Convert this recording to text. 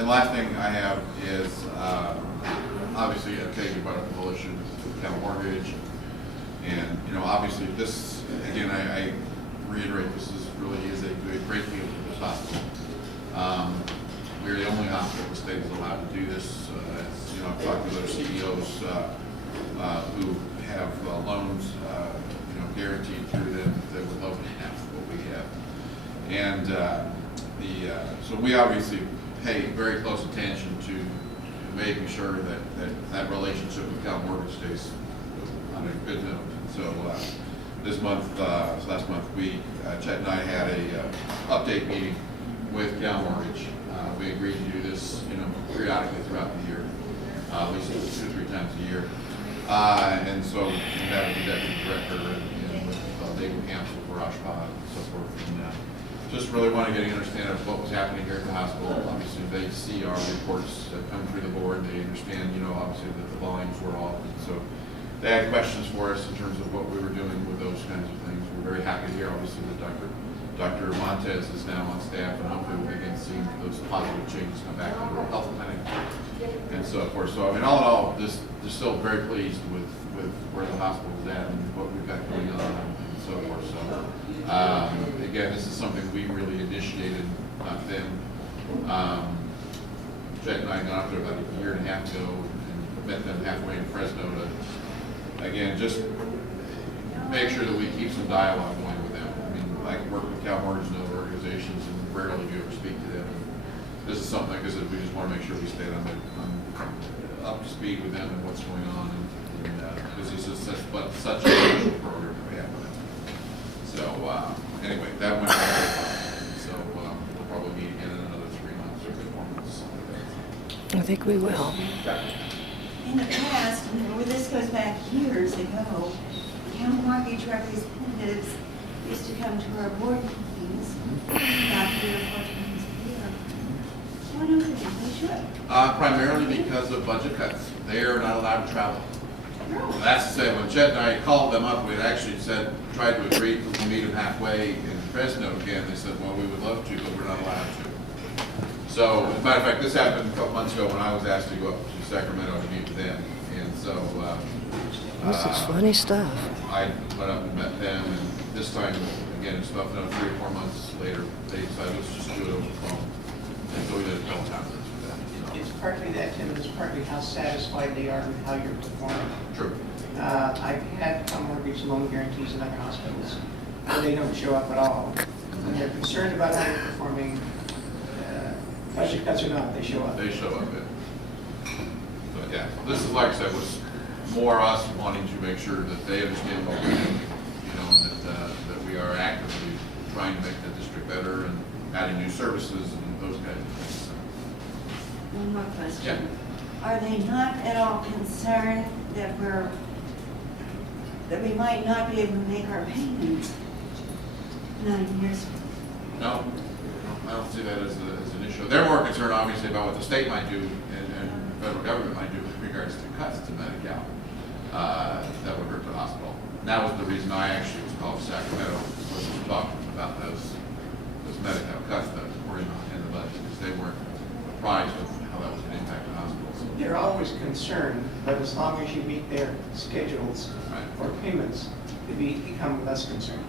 And last thing I have is, obviously, okay, we brought up the whole issue with Cal Mortgage. And, you know, obviously this, again, I reiterate, this is really is a great deal for this hospital. We're the only hospital in the state that's allowed to do this. As, you know, I've talked to other CEOs who have loans, you know, guaranteed through them. They would love to have what we have. And so we obviously pay very close attention to making sure that relationship with Cal Mortgage stays on a good note. So this month, last month, Chet and I had a update meeting with Cal Mortgage. We agreed to do this, you know, periodically throughout the year, at least 2 or 3 times a year. And so we met with the deputy director and with legal counsel for OSHPD and so forth. And just really want to get an understanding of what was happening here at the hospital. Obviously, they see our reports come through the board. They understand, you know, obviously that the volumes were off. And so they had questions for us in terms of what we were doing with those kinds of things. We're very happy to hear, obviously, that Dr. Montez is now on staff, and hopefully we'll begin seeing those positive changes come back to the health clinic. And so, of course, so I mean, all in all, just still very pleased with where the hospital is at and what we've got going on and so forth. So, again, this is something we really initiated, not them. Chet and I got up there about a year and a half ago and met them halfway in Fresno to, again, just make sure that we keep some dialogue going with them. I mean, I work with Cal Mortgage and other organizations, and rarely do you ever speak to them. This is something, like I said, we just want to make sure we stay up to speed with them and what's going on, and because this is such a special program that we have with them. So anyway, that went very fine. So we'll probably meet again in another 3 months or 4 months. I think we will. In the past, where this goes back years ago, Cal Mortgage representatives used to come to our board meetings about 3 or 4 times a year. Why don't they should? Primarily because of budget cuts. They are not allowed to travel. No. That's to say, when Chet and I called them up, we had actually tried to agree to meet them halfway in Fresno again. They said, well, we would love to, but we're not allowed to. So, as a matter of fact, this happened a couple months ago when I was asked to go up to Sacramento to meet with them. And so, This is funny stuff. I went up and met them, and this time, again, it's about 3 or 4 months later, they decided, let's just do it over the phone. And so we did a teleconference with them. It's partly that, Tim, it's partly how satisfied they are with how you're performing. True. I've had Cal Mortgage loan guarantees in other hospitals where they don't show up at all. When they're concerned about how you're performing, budget cuts or not, they show up. They show up. But yeah, this is, like I said, was more us wanting to make sure that they understand what we're doing, you know, and that we are actively trying to make the district better and adding new services and those kinds of things. So. One more question. Yeah. Are they not at all concerned that we might not be able to make our payments 9 years from now? No, I don't see that as an issue. They're more concerned, obviously, about what the state might do and the federal government might do with regards to cuts to Medi-Cal that would hurt the hospital. And that was the reason I actually was called to Sacramento, was to talk about those Medi-Cal cuts that were in the budget, because they weren't apprised of how that was going to impact the hospitals. They're always concerned, but as long as you meet their schedules Right. for payments, they become less concerned.